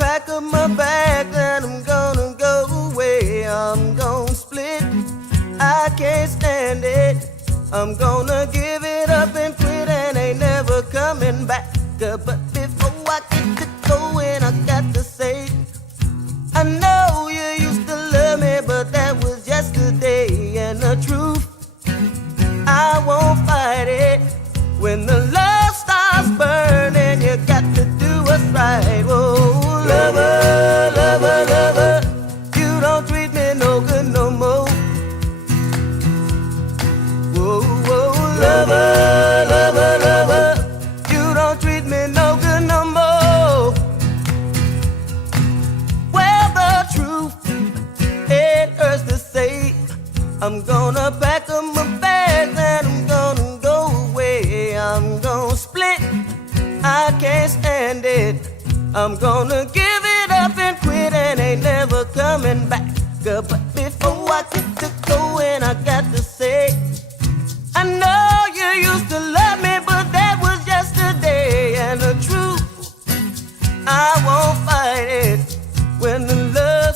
pack up my bags and I'm gonna go away. I'm gonna split, I can't stand it. I'm gonna give it up and quit and ain't never coming back. But before I get to going, I got to say, I know you used to love me, but that was yesterday. And the truth, I won't fight it. When the love starts burning, you got to do what's right. Oh, lover, lover, lover, you don't treat me no good no more. Whoa, whoa, lover, lover, lover, you don't treat me no good no more. Well, the truth, it hurts to say, I'm gonna pack up my bags and I'm gonna go away. I'm gonna split, I can't stand it. I'm gonna give it up and quit and ain't never coming back. But before I get to going, I got to